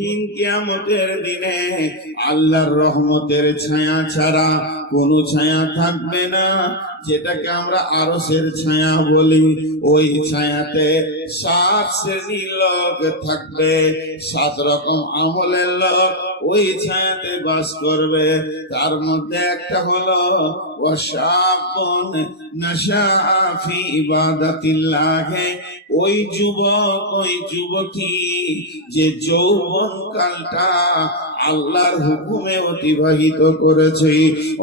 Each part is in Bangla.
কঠিন কিয়ামতের দিনে আল্লাহর রহমতের ছায়া ছাড়া কোনো ছায়া থাকবে না, যেটাকে আমরা আরশের ছায়া বলি। ওই ছায়াতে 7 শ্রেণীর লোক থাকবে, 7 রকম আমলের লোক ওই ছায়াতে বাস করবে। তার মধ্যে একটা হলো ওয়াশাবুন নাশাআ ফি ইবাদাতিল্লাহ, ওই যুবক ওই যুবতী যে যৌবন কালটা আল্লাহর হুকুমে অতিবাহিত করেছে।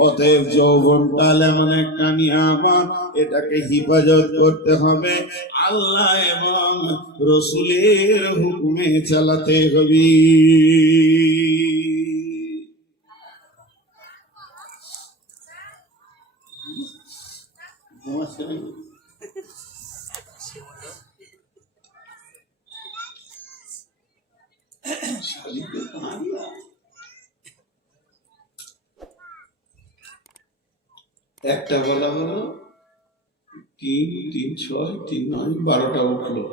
অতএব যৌবন কাল এমন একটা নিয়ামত, এটাকে হিফাজত করতে হবে, আল্লাহ এবং রসুলের হুকুমে চালাতে হবে। একটা বলা হলো 3, 3, 6, 3, 9, 12টা উঠলো।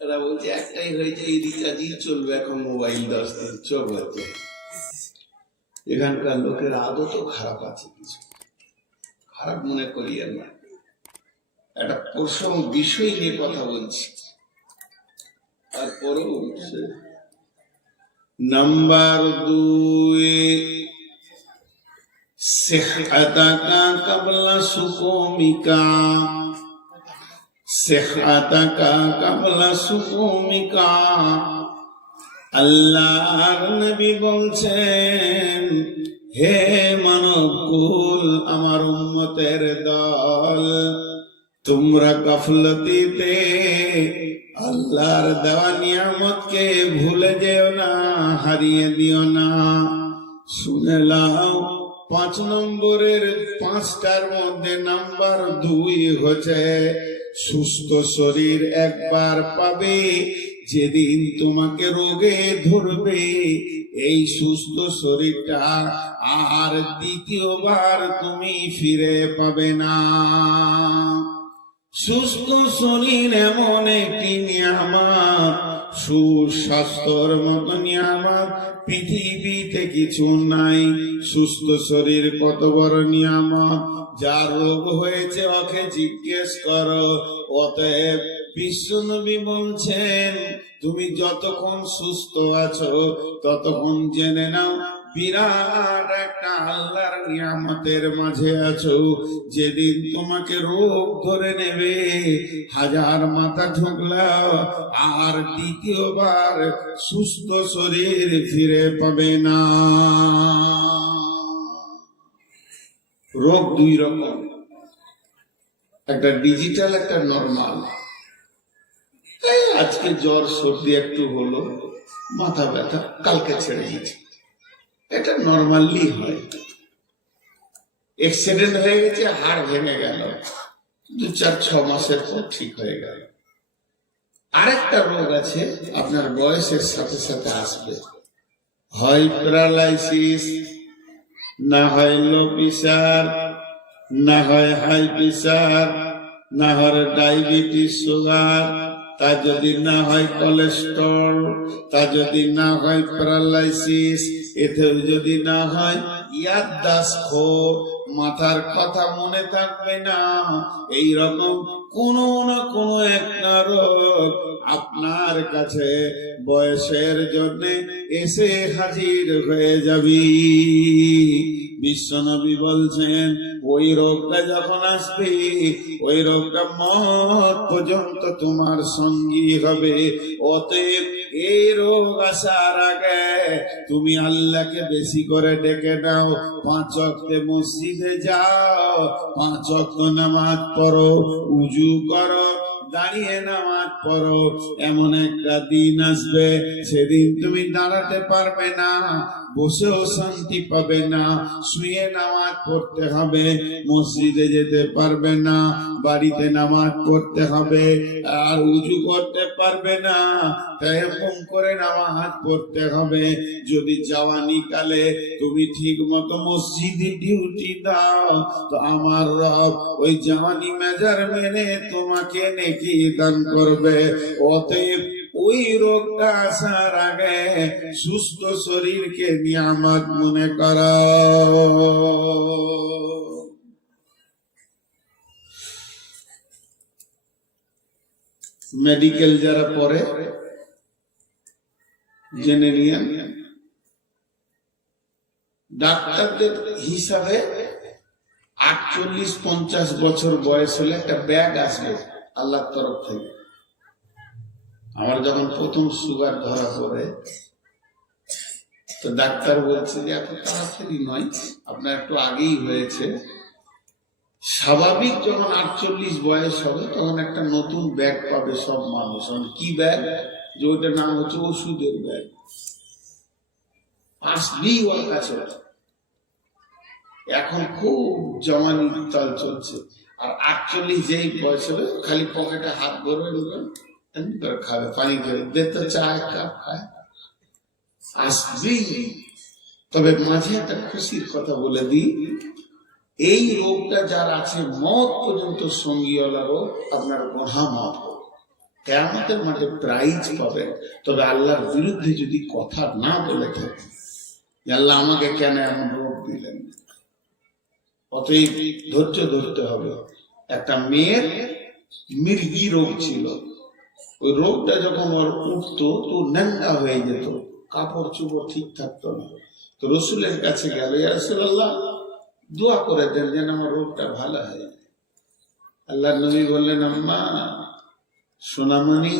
এরা বলছে একটাই হয়েছে, এই রিচার্জই চলবে এখন মোবাইল 10 দিন চলবে। এখানকার লোকের আদতও খারাপ আছে, কিছু খারাপ মনে করি না। একটা প্রসঙ্গ বিষয় নিয়ে কথা বলছি, তারপরেও নাম্বার 2, সিহআতাকা ক্বাবলা সুকুমিকা, সিহআতাকা ক্বাবলা সুকুমিকা। আল্লাহর নবী বলছেন, হে মানব কুল, আমার উম্মতের দল, তোমরা গাফলতিতে আল্লাহর দেওয়া নিয়ামতকে ভুলে যেও না, হারিয়ে দিও না। শুনে নাও, 5 নম্বরের 5টার মধ্যে নাম্বার 2 হচ্ছে সুস্থ শরীর একবার পাবে, যেদিন তোমাকে রোগে ধরবে এই সুস্থ শরীরটা আর দ্বিতীয়বার তুমি ফিরে পাবে না। সুস্থ শরীর এমন একটি নিয়ামত, সুস্বাস্থ্যর মতো নিয়ামত পৃথিবীতে কিছু নাই। সুস্থ শরীর কত বড় নিয়ামত, যার রোগ হয়েছে ওকে জিজ্ঞেস করো। অতএব বিশ্বনবী বলছেন, তুমি যতক্ষণ সুস্থ আছো ততক্ষণ জেনে নাও বিরাট একটা আল্লাহর নিয়ামতের মাঝে আছো। যেদিন তোমাকে রোগ ধরে নেবে, 1000 মাথা ঠুকলাও আর দ্বিতীয়বার সুস্থ শরীর ফিরে পাবে না। রোগ 2 রকম, একটা ডিজিটাল, একটা নরমাল। আজকে জ্বর সর্দি একটু হলো, মাথা ব্যথা, কালকে ছেড়ে গেছে, এটা নরমালি হয়। অ্যাক্সিডেন্ট হয়ে গেছে, হাড় ভেঙে গেল, 2-4-6 মাসের পর ঠিক হয়ে গেল। আরেকটা রোগ আছে, আপনার বয়সের সাথে সাথে আসবে, হয় প্যারালাইসিস, না হয় লো প্রেসার, না হয় হাই প্রেসার, না হয় ডায়াবেটিস সুগার, তা যদি না হয় কোলেস্ট্রল, তা যদি না হয় প্যারালাইসিস, এতেও যদি না হয় ইয়াদদাস্ত, মাথার কথা মনে থাকবে না, এই রকম কোন না কোন একটা রোগ আপনার কাছে বয়সের জন্য এসে হাজির হয়ে যাবে। বিশ্বনবী বলছেন, ওই রোগটা যখন আসবে, ওই রোগটা মত পর্যন্ত তোমার সঙ্গী হবে। অতএব এই রোগ আসার আগে তুমি আল্লাহকে বেশি করে ডেকে নাও, 5 ওয়াক্তে মসজিদে যাও, 5 ওয়াক্ত নামাজ পড়ো, উজু করো, দাঁড়িয়ে নামাজ পড়ো। এমন একটা দিন আসবে, সেদিন তুমি দাঁড়াতে পারবে না, বসেও শান্তি পাবে না, শুয়ে নামাজ পড়তে হবে, মসজিদে যেতে পারবে না, বাড়িতে নামাজ পড়তে হবে, আর উজু করতে পারবে না, তায়াম্মুম করে নামাজ পড়তে হবে। যদি জওয়ানি কালে তুমি ঠিক মতো মসজিদে ডিউটি দাও, তো আমার রব ওই জওয়ানি মেজার মেনে তোমাকে নেকি দান করবে। অতএব ওই রোগটা আসার আগে সুস্থ শরীরকে নিয়ামত মনে করো। মেডিকেল যারা পড়ে জেনে নিয়ে, ডাক্তারদের হিসাবে 48-50 বছর বয়স হলে একটা ব্যাগ আসবে আল্লাহর তরফ থেকে। আমার যখন প্রথম সুগার ধরা পড়ে, তো ডাক্তার বলছে যে এত তাড়াতাড়ি নয়, আপনার একটু আগেই হয়েছে। স্বাভাবিক যখন 48 বয়স হবে তখন একটা নতুন ব্যাগ পাবে সব মানুষ। কি ব্যাগ? যে ওইটার নাম হচ্ছে ওষুধের ব্যাগ। আসলেই ওর কাছে এখন খুব জমানি তাল চলছে। আর 48 যেই বয়স হবে খালি পকেটে হাত ভরবে, খাবে, পানি খাবে, দেখতে চায়, কাপ খায়, আসবেই। তবে মাঝে একটা খুশির কথা বলে দিই, এই রোগটা যার আছে মত পর্যন্ত সঙ্গীওয়ালা রোগ, আপনার মহা মত কিয়ামতের মাঠে প্রাইজ পাবেন। তবে আল্লাহর বিরুদ্ধে যদি কথা না বলে থাকে, আল্লাহ আমাকে কেন এমন রোগ দিলেন, অতএব ধৈর্য ধরতে হবে। একটা মেয়ের মির্গি রোগ ছিল, ওই রোগটা যখন ওর উঠতো তো ন্যাঙ্গা হয়ে যেত, কাপড় চোপড় ঠিক থাকতো না। তো রসুলের কাছে গেল, ইয়া রাসূলুল্লাহ দোয়া করে দেন যেন আমার রোগটা ভালো হয়। আল্লাহ নবী বললেন, আম্মা সোনামণি,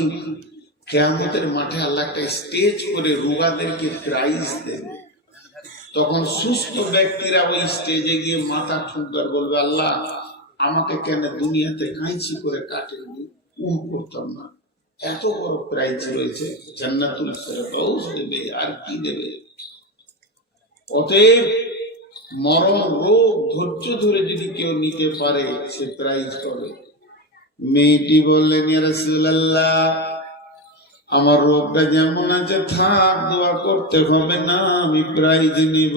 কিয়ামতের মাঠে আল্লাহ একটা স্টেজ করে রোগাদেরকে প্রাইজ দেবে। তখন সুস্থ ব্যক্তিরা ওই স্টেজে গিয়ে মাথা ঠুকবার বলবে, আল্লাহ আমাকে কেন দুনিয়াতে কাঁচি করে কাটেননি, করতাম না, এত বড় প্রাইজ রয়েছে, জান্নাতুল ফেরদাউস দেবে, আর কি দেবে। অতএব মরণ রোগ ধৈর্য ধরে যদি কেউ নিতে পারে সে প্রাইজ পাবে। মেয়েটি বললেন, ইয়া রাসূলুল্লাহ আমার রোগটা যেমন আছে থাক, দোয়া করতে হবে না, আমি প্রাইজ নিব।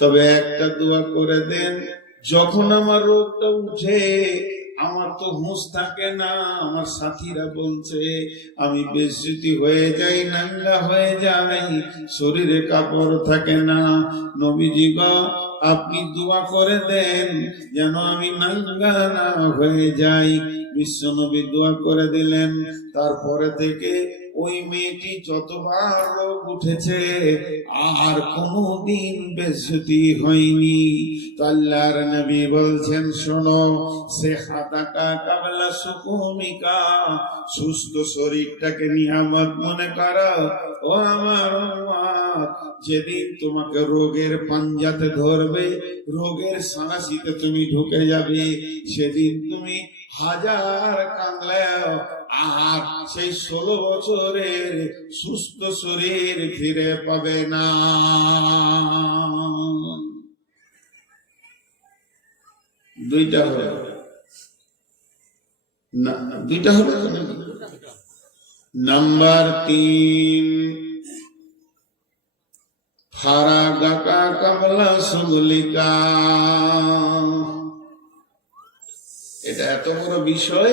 তবে একটা দোয়া করে দেন, যখন আমার রোগটা উঠে আমার তো হুঁশ থাকে না, আমার সাথীরা বলছে আমি বেজ্জতি হয়ে যাই, নাঙ্গা হয়ে যাই, শরীরে কাপড় থাকে না। নবীজি গো আপনি দোয়া করে দেন যেন আমি নাঙ্গা না হয়ে যাই। বিশ্ব নবী দোয়া করে দিলেন। তারপরে থেকে ওই মেয়েটি যতবার রোগ উঠেছে আর কোনদিন বেজ্জতি হয়নি। তো আল্লাহর নবী বলছেন, শোনো, সে হাতাকা কাবলা সুকুমিকা, সুস্থ শরীরটাকে নিয়ামত মনে করো। ও আমার উম্মত, যেদিন তোমাকে রোগের পাঞ্জাতে ধরবে, রোগের সাঁড়াশিতে তুমি ঢুকে যাবে, সেদিন তুমি হাজার কাঁদলেও আর সেই 16 বছরের সুস্থ শরীর ফিরে পাবে না। দুইটা হবে না, দুইটা হবে। নাম্বার 3, ফারাগাকা কাবলা সুগলিকা। এটা এত বড় বিষয়,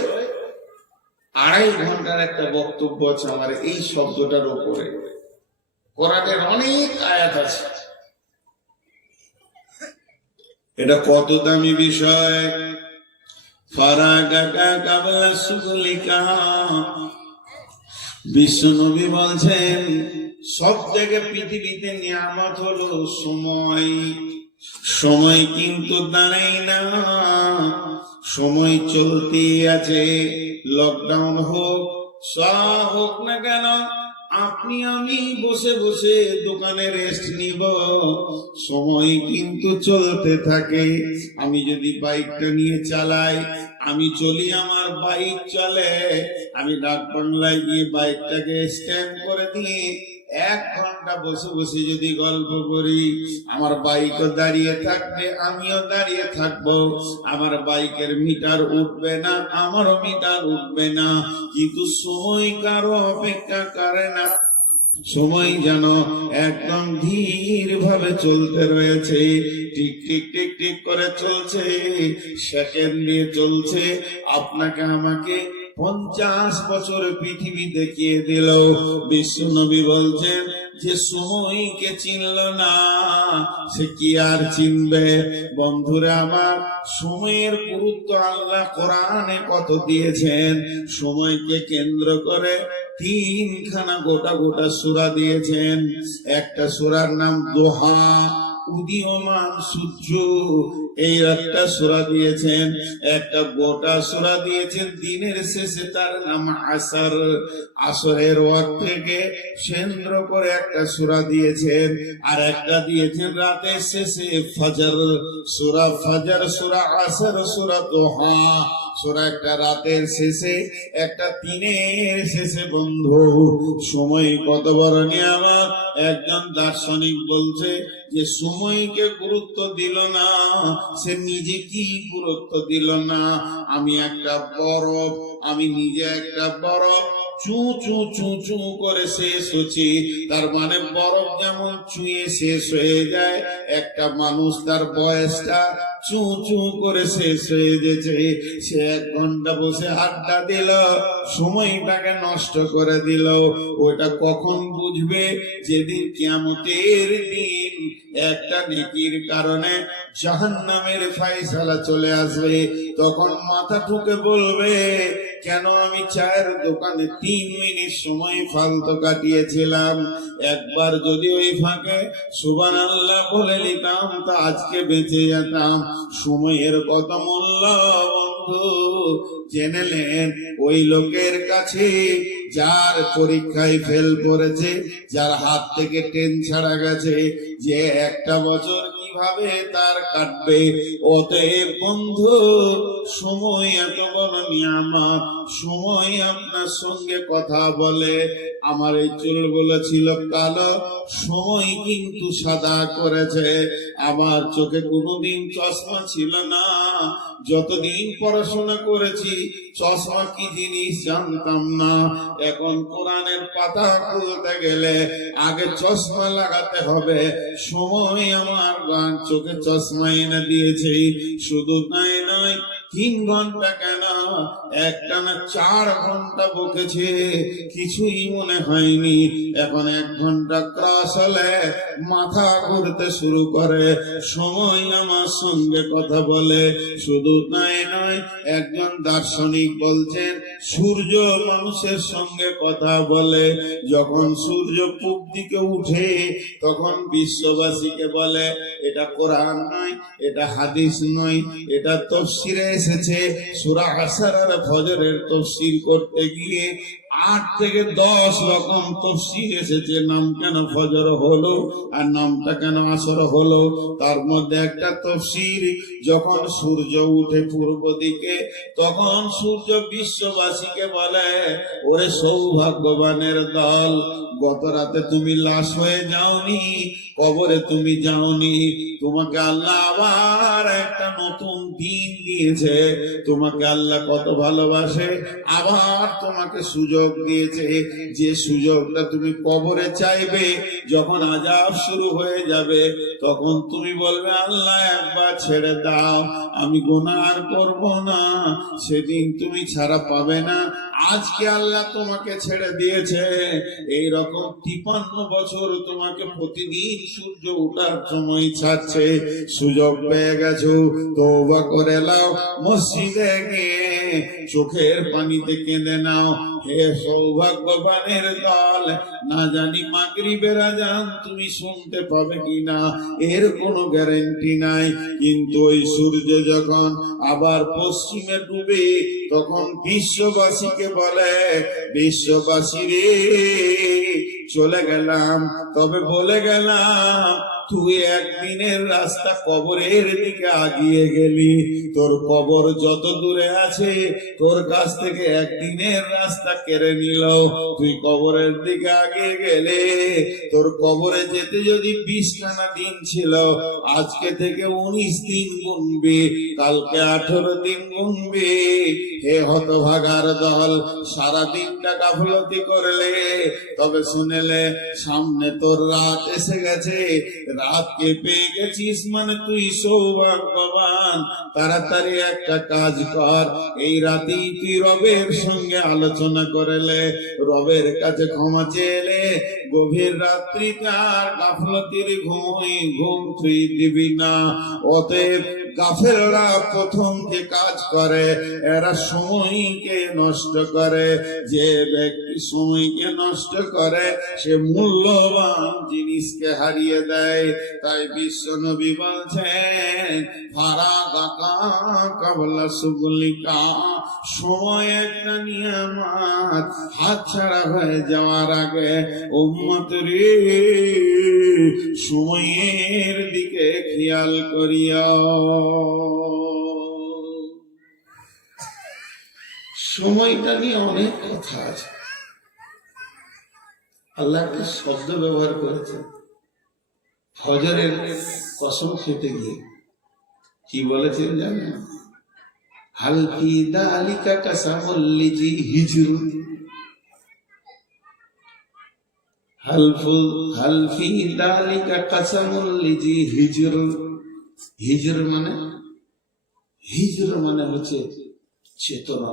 2.5 ঘন্টার একটা বক্তব্য আছে আমার এই শব্দটার উপরে। কোরআনের অনেক আয়াত আছে, এটা কত দামি বিষয়। ফারাগাকা কাবলা সুগলিকা, বিশ্ব নবী বলছেন সব থেকে পৃথিবীতে নিয়ামত হলো সময়। সময় কিন্তু দাঁড়ায় না, সময় চলতেই আছে। লকডাউন হোক, সব হোক না কেন, আপনি আমি বসে বসে দোকানে রেস্ট নিব, সময় কিন্তু চলতে থাকে। আমি যদি বাইকটা নিয়ে চালাই, আমি চলি, আমার বাইক চলে, আমি ডাক বাংলায় গিয়ে বাইকটাকে স্ট্যান্ড করে দিয়ে 1 ঘন্টা বসে বসে যদি গল্প করি, আমার বাইকও দাঁড়িয়ে থাকবে, আমিও দাঁড়িয়ে থাকবো। আমার বাইকের মিটার উঠবে না, আমারও মিটার উঠবে না, কিন্তু সময় কারো অপেক্ষা করে না। সময় যেন একদম ধীর ভাবে চলতে রয়েছে, টিক টিক টিক টিক করে চলছে, সেকেন্ড নিয়ে চলছে। আপনাকে আমাকে 50 বছর পৃথিবী দেখিয়ে দিল। বিশ্ব নবী বলছেন যে সময়কে চিনল না সে কি আর চিনবে? বন্ধুরা আমার, সময়ের গুরুত্ব আল্লাহ কোরআনে কত দিয়েছেন। সময়কে কেন্দ্র করে 3খানা গোটা গোটা সূরা দিয়েছেন। একটা সূরার নাম দোহা, উদীয়মান সূর্য, এই একটা সূরা দিয়েছেন। একটা গোটা সূরা দিয়েছেন দিনের শেষে, তার নাম আসর, আসরের ওয়াক্তকে কেন্দ্র করে একটা সূরা দিয়েছেন। আর একটা দিয়েছেন রাতের শেষে, ফজর, সূরা ফজর, সূরা আসর, সূরা দোহা। সূরা একটা রাতের শেষে, একটা দিনের শেষে। বন্ধু, সময় কত বড় নিয়ামত। একজন দার্শনিক বলছে যে সময়কে গুরুত্ব দিল না, সে নিজে কি গুরুত্ব দিল না। আমি একটা বরফ, আমি নিজে একটা বরফ, চু চু চু চু করে শেষ হচ্ছি। তার মানে বরফ যেমন চুয়ে শেষ হয়ে যায়, একটা মানুষ তার বয়সটা চু চু করে শেষ হয়ে গেছে। সে 1 ঘন্টা বসে আড্ডা দিল, সময়টাকে নষ্ট করে দিল। ওটা কখন বুঝবে? যেদিন কিয়ামতের দিন একটা নেকির কারণে জাহান্নামের ফয়সালা চলে আসবে, তখন মাথা ঠুকে বলবে, কেন আমি চায়ের দোকানে 3 মিনিট সময় ফালতু কাটিয়েছিলাম। একবার যদি ওই ফাঁকে সুবহানাল্লাহ বলে নিতাম তা আজকে বেঁচে যেতাম। সময়ের কত মূল্য বন্ধু জেনেলেন ওই লোকের কাছে যার পরীক্ষায় ফেল করেছে, যার হাত থেকে ট্রেন ছাড়া গেছে, যে 1টা বছর কিভাবে তার কাটবে। অতএব বন্ধু, সময় এত বড় নিয়ামত। সময় আপনার সঙ্গে কথা বলে। আমার এই চুলগুলো ছিল কালো, সময় কিন্তু সাদা করেছে। আমার চোখে কোনোদিন চশমা ছিল না। যতদিন পড়াশোনা করেছি চশমা কি জিনিস জানতাম না। এখন কোরআনের পাতা খুলতে গেলে আগে চশমা লাগাতে হবে। সময় আমার গান চোখে চশমা এনে দিয়েছে। শুধু তাই নয়, 3 ঘন্টা কেন, একটানা 4 ঘন্টা বকেছে, কিছুই মনে হয়নি। এখন 1 ঘন্টা ক্রস হলে মাথা ঘুরতে শুরু করে। সময় আমার সঙ্গে কথা বলে। শুধু তাই নয়, একজন দার্শনিক বলছেন সূর্য মানুষের সঙ্গে কথা বলে। যখন সূর্য পূব দিকে উঠে তখন বিশ্ববাসীকে বলে, এটা কোরআন নয়, এটা হাদিস নয়, এটা তাফসীরে এসেছে। সূরা আসর আর ফজরের তাফসীর করতে গিয়ে 8 থেকে 10 রকম তাফসীর এসেছে। নাম কেন ফজর হলো আর নামটা কেন আসর হলো? তার মধ্যে একটা তাফসীর, যখন সূর্য উঠে পূর্ব দিকে তখন সূর্য বিশ্ববাসীকে বলে, ওরে সৌভাগ্যবানের দল, গত রাতে তুমি লাশ হয়ে যাওনি, কবরে তুমি যাওনি, তোমাকে আল্লাহ আবার একটা নতুন দিন দিয়েছে। তোমাকে আল্লাহ কত ভালোবাসে, আবার তোমাকে সুযোগ দিয়েছে। যে সুযোগটা তুমি কবরে চাইবে, যখন আযাব শুরু হয়ে যাবে তখন তুমি বলবে, আল্লাহ একবার ছেড়ে দাও, আমি গুনাহ আর করব না। সেদিন তুমি ছাড়া পাবে না। আজকে আল্লাহ তোমাকে ছেড়ে দিয়েছে। এই রকম 53 বছর তোমাকে প্রতিদিন সূর্য ওঠার সময় ছাড়ছে। সুযোগ পেয়ে গেছো, তওবা করে নাও, মসজিদে গিয়ে চোখের পানিতে কেঁদে নাও। হে সৌভাগ্যবানের দল, না জানি মাগরিবের আযান তুমি শুনতে পাবে কিনা, এর কোনো গ্যারান্টি নাই। কিন্তু ওই সূর্য যখন আবার পশ্চিমে ডুবে তখন বিশ্ববাসীকে বলে, বিশ্ববাসী রে, চলে গেলাম, তবে বলে গেলাম তুই একদিনের রাস্তা কবরের দিকে আগিয়ে গেলি। তোর কবর যত দূরে আছে তোর কাছ থেকে একদিনের রাস্তা কেড়ে নিল। তুই কবরের দিকে আগিয়ে গেলে তোর কবরে যেতে যদি 20খানা দিন ছিল, আজকে থেকে 19 দিন গুনবি, কালকে 18 দিন গুনবি। হে হতভাগার দল, সারা দিনটা গাফলতি করলে, তবে শুনেলে সামনে তোর রাত এসে গেছে। রাতকে পেয়ে গেছিস মানে তুই সৌভাগ্যবান। তাড়াতাড়ি একটা কাজ কর, এই রাতেই তুই রবের সঙ্গে আলোচনা করেলে, রবের কাছে ক্ষমা চেয়েলে, গভীর রাত্রিতে আর গাফলতির ঘুম তুই দিবি না। অতএব গাফেলরা প্রথম যে কাজ করে, এরা সময়কে নষ্ট করে। যে ব্যক্তি সময়কে নষ্ট করে সে মূল্যবান জিনিসকে হারিয়ে দেয়। তাই বিশ্বনবী বলছেন, ফারাগাকা কাবলা সুগলিকা, সময় একটা নিয়ামত, হাতছাড়া হয়ে যাওয়ার আগে উম্মত রে সময়ের দিকে খেয়াল করিয়া। সময়টা নিয়ে অনেক কথা আছে। আল্লাহ একটা শব্দ ব্যবহার করেছেন ফজরের কসম খেতে গিয়ে। কি বলেছেন জানেন? হাল ফি যালিকা কাসামুল লিজি হিজর, হাল ফি যালিকা কাসামুল লিজি হিজর। হিজর মানে হচ্ছে চেতনা।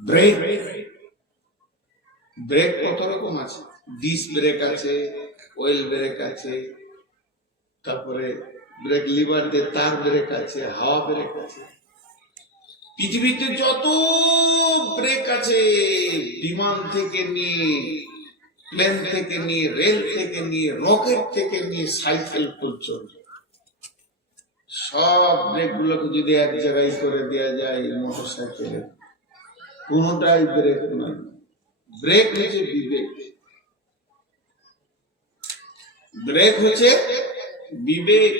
ব্রেক, ব্রেক কত রকম আছে? ডিস্ক ব্রেক আছে, অয়েল ব্রেক আছে, তারপরে ব্রেক লিভার দিয়ে তার ব্রেক আছে, হাওয়া ব্রেক আছে। পৃথিবীতে যত ব্রেক আছে, বিমান থেকে নিয়ে, প্লেন থেকে নিয়ে, রেল থেকে নিয়ে, রকেট থেকে নিয়ে, সাইকেল পর্যন্ত সব ব্রেক গুলোকে যদি এক জায়গায় করে দেওয়া যায় মোটর সাইকেলে, কোনটাই ব্রেক নয়। ব্রেক হচ্ছে বিবেক, ব্রেক হচ্ছে বিবেক।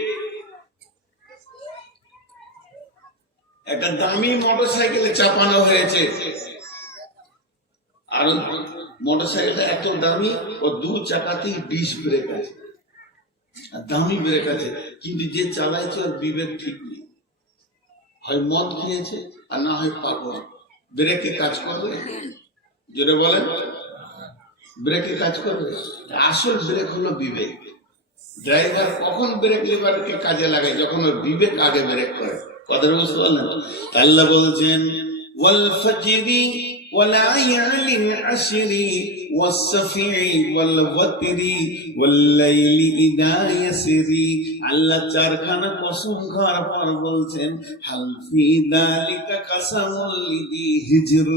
একটা দামি মোটর সাইকেলে চাপানো হয়েছে, আর মোটর সাইকেলটা এত দামি, ও দু চাকাতেই ডিস্ক ব্রেক আছে, আর দামি ব্রেক আছে, কিন্তু যে চালাইছে ওর বিবেক ঠিক নেই। হয় মদ খেয়েছে আর না হয় পাগল। ব্রেকে কাজ করবে? যেটা বলেন ব্রেকে কাজ করবে? আসল ব্রেক হলো বিবেক। ড্রাইভার কখন ব্রেক লিভারকে কাজে লাগায়? যখন ওর বিবেক আগে ব্রেক করে। কথা বুঝতে পারলেন? আল্লাহ বলছেন, ওয়াল ফাজরি ওয়ালায়ালিন আশরি ওয়াসফি ওয়াল ওয়াতরি ওয়াল লাইলি ইযা ইয়াসরি। আল্লাহ চারখানা কসম খাওয়ার পর বলছেন, হাল ফি যালিকা কাসামুল লিযি হিজর।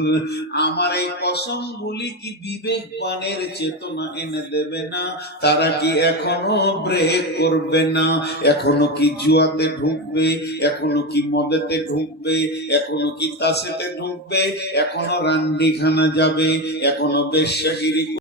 আমার এই কসমগুলি কি বিবেকবানের চেতনা এনে দেবে না? তারা কি এখনো ব্রেক করবে না? এখনো কি জুয়াতে ঢুকবে? এখনো কি মদেতে ঢুকবে? এখনো কি তাসেতে ঢুকবে? এখনো রান্ডিখানা যাবে? এখনো বেশ্যাগিরি